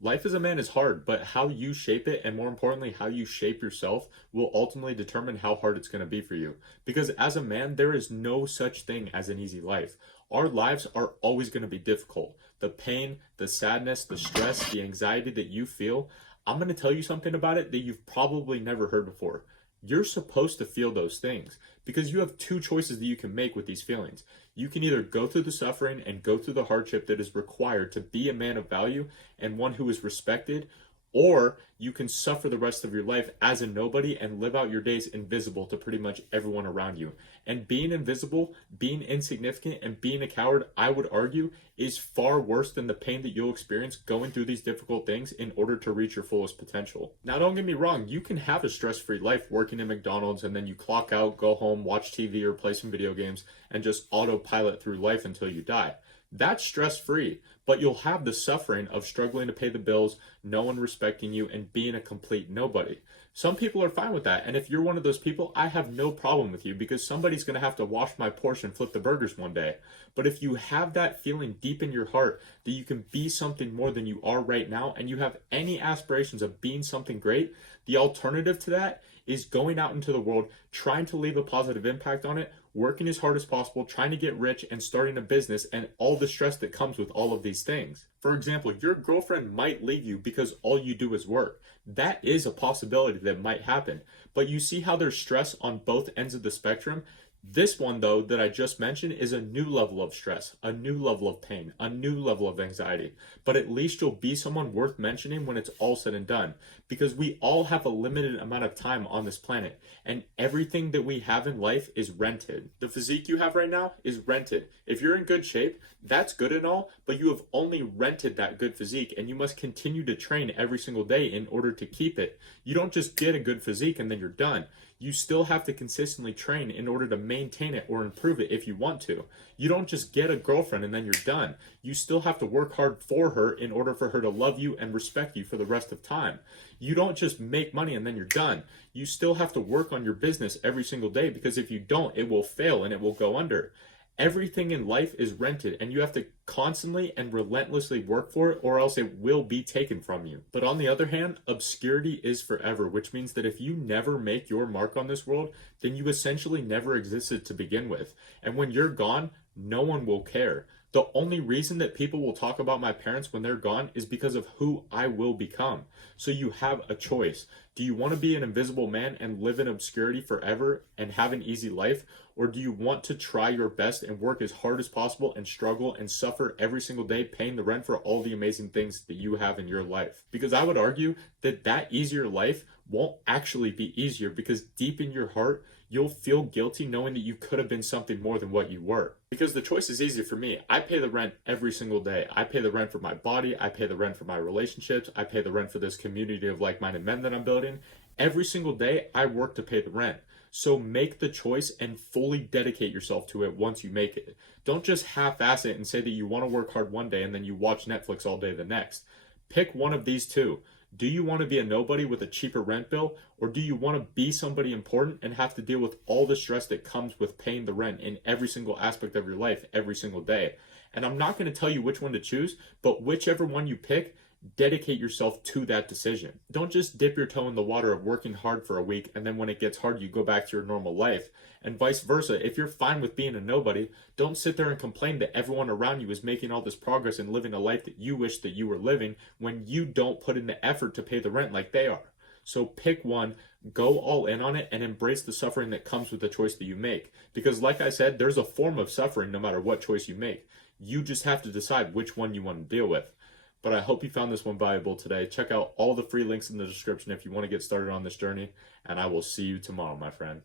Life as a man is hard, but how you shape it, and more importantly, how you shape yourself, will ultimately determine how hard it's going to be for you. Because as a man, there is no such thing as an easy life. Our lives are always going to be difficult. The pain, the sadness, the stress, the anxiety that you feel, I'm going to tell you something about it that you've probably never heard before. You're supposed to feel those things because you have two choices that you can make with these feelings. You can either go through the suffering and go through the hardship that is required to be a man of value and one who is respected, or you can suffer the rest of your life as a nobody and live out your days invisible to pretty much everyone around you. And being invisible, being insignificant, and being a coward, I would argue, is far worse than the pain that you'll experience going through these difficult things in order to reach your fullest potential. Now, don't get me wrong, you can have a stress free life working in McDonald's and then you clock out, go home, watch TV, or play some video games, and just autopilot through life until you die. That's stress free, but you'll have the suffering of struggling to pay the bills, no one respecting you, and being a complete nobody. Some people are fine with that, and if you're one of those people, I have no problem with you because somebody's going to have to wash my Porsche and flip the burgers one day. But if you have that feeling deep in your heart that you can be something more than you are right now, and you have any aspirations of being something great, the alternative to that is going out into the world, trying to leave a positive impact on it, working as hard as possible, trying to get rich and starting a business, and all the stress that comes with all of these things. For example, your girlfriend might leave you because all you do is work. That is a possibility that might happen. But you see how there's stress on both ends of the spectrum? This one, though, that I just mentioned is a new level of stress, a new level of pain, a new level of anxiety. But at least you'll be someone worth mentioning when it's all said and done. Because we all have a limited amount of time on this planet, and everything that we have in life is rented. The physique you have right now is rented. If you're in good shape, that's good and all, but you have only rented that good physique, and you must continue to train every single day in order to keep it. You don't just get a good physique and then you're done. You still have to consistently train in order to maintain it or improve it if you want to. You don't just get a girlfriend and then you're done. You still have to work hard for her in order for her to love you and respect you for the rest of time. You don't just make money and then you're done. You still have to work on your business every single day because if you don't, it will fail and it will go under. Everything in life is rented and you have to constantly and relentlessly work for it or else it will be taken from you. But on the other hand, obscurity is forever, which means that if you never make your mark on this world, then you essentially never existed to begin with. And when you're gone, no one will care. The only reason that people will talk about my parents when they're gone is because of who I will become. So you have a choice. Do you want to be an invisible man and live in obscurity forever and have an easy life? Or do you want to try your best and work as hard as possible and struggle and suffer every single day paying the rent for all the amazing things that you have in your life? Because I would argue that that easier life won't actually be easier because deep in your heart, you'll feel guilty knowing that you could have been something more than what you were. Because the choice is easy for me. I pay the rent every single day. I pay the rent for my body. I pay the rent for my relationships. I pay the rent for this community of like-minded men that I'm building. Every single day, I work to pay the rent. So make the choice and fully dedicate yourself to it once you make it. Don't just half-ass it and say that you want to work hard one day and then you watch Netflix all day the next. Pick one of these two. Do you want to be a nobody with a cheaper rent bill, or do you want to be somebody important and have to deal with all the stress that comes with paying the rent in every single aspect of your life every single day? And I'm not going to tell you which one to choose, but whichever one you pick, dedicate yourself to that decision. Don't just dip your toe in the water of working hard for a week and then when it gets hard, you go back to your normal life. And vice versa. If you're fine with being a nobody, don't sit there and complain that everyone around you is making all this progress and living a life that you wish that you were living when you don't put in the effort to pay the rent like they are. So pick one, go all in on it, and embrace the suffering that comes with the choice that you make. Because like I said, there's a form of suffering no matter what choice you make. You just have to decide which one you want to deal with. But I hope you found this one valuable today. Check out all the free links in the description if you want to get started on this journey, and I will see you tomorrow, my friend.